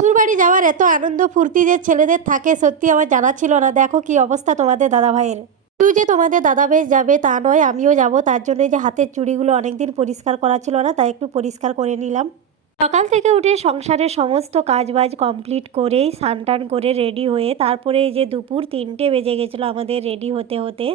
শ্বশুরবাড়ি যাওয়ার এত আনন্দ ফুর্তি যে ছেলেদের থাকে সত্যি আমার জানা ছিল না। দেখো কি অবস্থা তোমাদের দাদা ভাইয়ের। তুই যে তোমাদের দাদা ভাই যাবে তা নয়, আমিও যাব। তার জন্য যে হাতের চুড়িগুলো অনেকদিন পরিষ্কার করা ছিল না, তাই একটু পরিষ্কার করে নিলাম। সকাল থেকে উঠে সংসারের সমস্ত কাজবাজ কমপ্লিট করেই স্নান টান করে রেডি হয়ে তারপরে এই যে দুপুর 3টে বেজে গেছিলো আমাদের রেডি হতে হতে।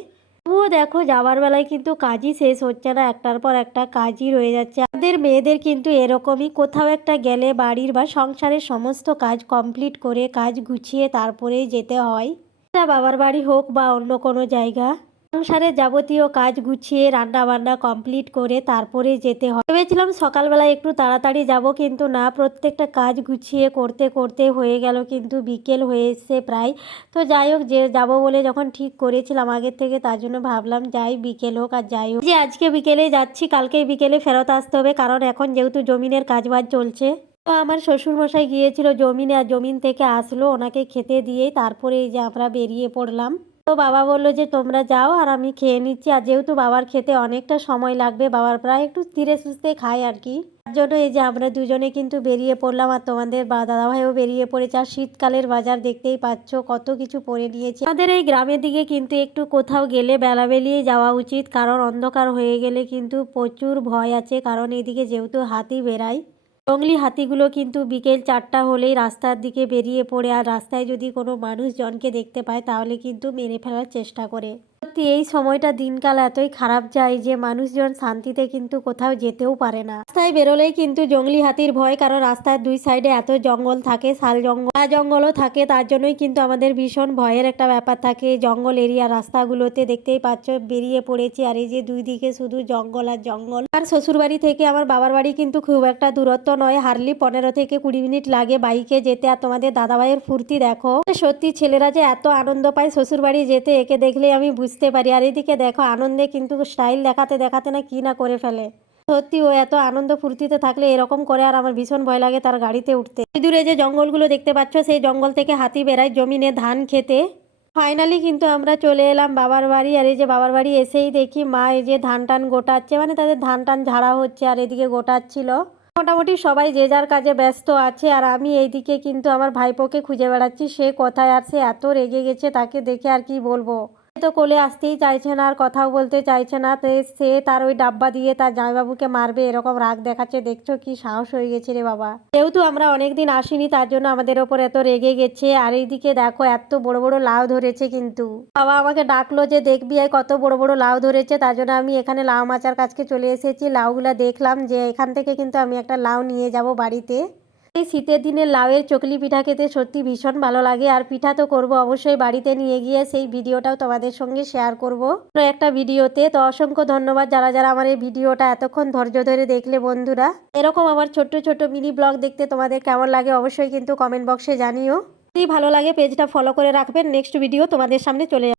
তবুও দেখো যাওয়ার বেলায় কিন্তু কাজই শেষ হচ্ছে না, একটার পর একটা কাজই রয়ে যাচ্ছে। আমাদের মেয়েদের কিন্তু এরকমই, কোথাও একটা গেলে বাড়ির বা সংসারের সমস্ত কাজ কমপ্লিট করে কাজ গুছিয়ে তারপরেই যেতে হয়। এটা বাবার বাড়ি হোক বা অন্য কোনো জায়গা, সংসারের যাবতীয় কাজ গুছিয়ে রান্না বান্না কমপ্লিট করে তারপরে যেতে হয়। ভেবেছিলাম সকালবেলায় একটু তাড়াতাড়ি যাব, কিন্তু না, প্রত্যেকটা কাজ গুছিয়ে করতে করতে হয়ে গেল কিন্তু বিকেল হয়ে এসছে প্রায়। তো যাই হোক, যে যাব বলে যখন ঠিক করেছিলাম আগের থেকে, তার জন্য ভাবলাম যাই, বিকেল হোক আর যাই হোক। যে আজকে বিকেলে যাচ্ছি, কালকে বিকেলে ফেরত আসতে হবে, কারণ এখন যেহেতু জমিনের কাজবাজ চলছে। তো আমার শ্বশুরমশাই গিয়েছিল জমিনে, আর জমিন থেকে আসলো, ওনাকে খেতে দিয়েই তারপরে এই যে আমরা বেরিয়ে পড়লাম। তো বাবা বললো যে তোমরা যাও আর আমি খেয়ে নিচ্ছি। আর যেহেতু বাবার খেতে অনেকটা সময় লাগবে, বাবার প্রায় একটু ধীরে সুস্থে খায় আর কি, তার জন্য এই যে আমরা দুজনে কিন্তু বেরিয়ে পড়লাম। আর তোমাদের দাদাভাইও বেরিয়ে পড়েছে। আর শীতকালের বাজার দেখতেই পাচ্ছ, কত কিছু পরে নিয়েছে। আমাদের এই গ্রামের দিকে কিন্তু একটু কোথাও গেলে বেলাবেলিয়ে যাওয়া উচিত, কারণ অন্ধকার হয়ে গেলে কিন্তু প্রচুর ভয় আছে, কারণ এইদিকে যেহেতু হাতি বেড়ায়। জঙ্গলি হাতিগুলো কিন্তু বিকেল 4টা হলেই রাস্তার দিকে বেরিয়ে পড়ে, আর রাস্তায় যদি কোনো মানুষজনকে দেখতে পায় তাহলে কিন্তু মেরে ফেলার চেষ্টা করে। সত্যি এই সময়টা দিনকাল এতই খারাপ যায় যে মানুষজন শান্তিতে কিন্তু কোথাও যেতেও পারে না। রাস্তায় বেরোলেই কিন্তু জঙ্গলি হাতির ভয়, কারণ রাস্তার দুই সাইডে এত জঙ্গল থাকে, শাল জঙ্গল জঙ্গলও থাকে, তার জন্যই কিন্তু আমাদের ভীষণ ভয়ের একটা ব্যাপার থাকে। জঙ্গল এরিয়া রাস্তাগুলোতে দেখতেই পাচ্ছ বেরিয়ে পড়েছি, আর এই যে দুই দিকে শুধু জঙ্গল আর জঙ্গল। আর শ্বশুরবাড়ি থেকে আমার বাবার বাড়ি কিন্তু খুব একটা দূরত্ব নয়, হার্ডলি 15 থেকে 20 মিনিট লাগে বাইকে যেতে। আর তোমাদের দাদাভাইয়ের ফুর্তি দেখো, সত্যি ছেলেরা যে এত আনন্দ পায় শ্বশুরবাড়ি যেতে, একে দেখলেই আমি বুঝতে পারি। আর এদিকে দেখো আনন্দে কিন্তু স্টাইল দেখাতে দেখাতে না কি না করে ফেলে। সত্যি ও এত আনন্দ ফুর্তিতে থাকলে এরকম করে, আর আমার ভীষণ ভয় লাগে তার গাড়িতে উঠতে। দূরে যে জঙ্গলগুলো দেখতে পাচ্ছ, সেই জঙ্গল থেকে হাতি বেড়ায় জমিনে ধান খেতে। ফাইনালি কিন্তু আমরা চলে এলাম বাবার বাড়ি। আর এই যে বাবার বাড়ি এসেই দেখি মা এই যে ধান টান গোটাচ্ছে, মানে তাদের ধান টান ঝাড়া হচ্ছে, আর এদিকে গোটাচ্ছিল। মোটামুটি সবাই যে যার কাজে ব্যস্ত আছে, আর আমি এইদিকে কিন্তু আমার ভাইপোকে খুঁজে বেড়াচ্ছি, সে কোথায়। আর সে এত রেগে গেছে, তাকে দেখে আর কি বলবো। তো কোলে আসতেই চাইছে না, আর কথাও বলতে চাইছে না। তো সে তার ওই ডাব্বা দিয়ে তার জামাইবাবুকে মারবে এরকম রাগ দেখাচ্ছে। দেখছো কি সাহস হয়ে গেছে রে বাবা। যেহেতু আমরা অনেকদিন আসিনি, তার জন্য আমাদের ওপর এত রেগে গেছে। আর এইদিকে দেখো এত বড় বড় লাউ ধরেছে, কিন্তু বাবা আমাকে ডাকলো যে দেখবি আয় কত বড় বড় লাউ ধরেছে। তার জন্য আমি এখানে লাউ মাচার কাছকে চলে এসেছি। লাউগুলা দেখলাম, যে এখান থেকে কিন্তু আমি একটা লাউ নিয়ে যাব বাড়িতে। এই শীতের দিনে লাউয়ের চকলি পিঠা খেতে সত্যি ভীষণ ভালো লাগে। আর পিঠা তো করব অবশ্যই বাড়িতে নিয়ে গিয়ে, সেই ভিডিওটাও তোমাদের সঙ্গে শেয়ার করব একটা ভিডিওতে। তো অসংখ্য ধন্যবাদ যারা যারা আমার এই ভিডিওটা এতক্ষণ ধৈর্য ধরে দেখলে বন্ধুরা। এরকম আমার ছোট্ট ছোট্ট মিনি ব্লগ দেখতে তোমাদের কেমন লাগে অবশ্যই কিন্তু কমেন্ট বক্সে জানিও। যদি ভালো লাগে পেজটা ফলো করে রাখবেন, নেক্সট ভিডিও তোমাদের সামনে চলে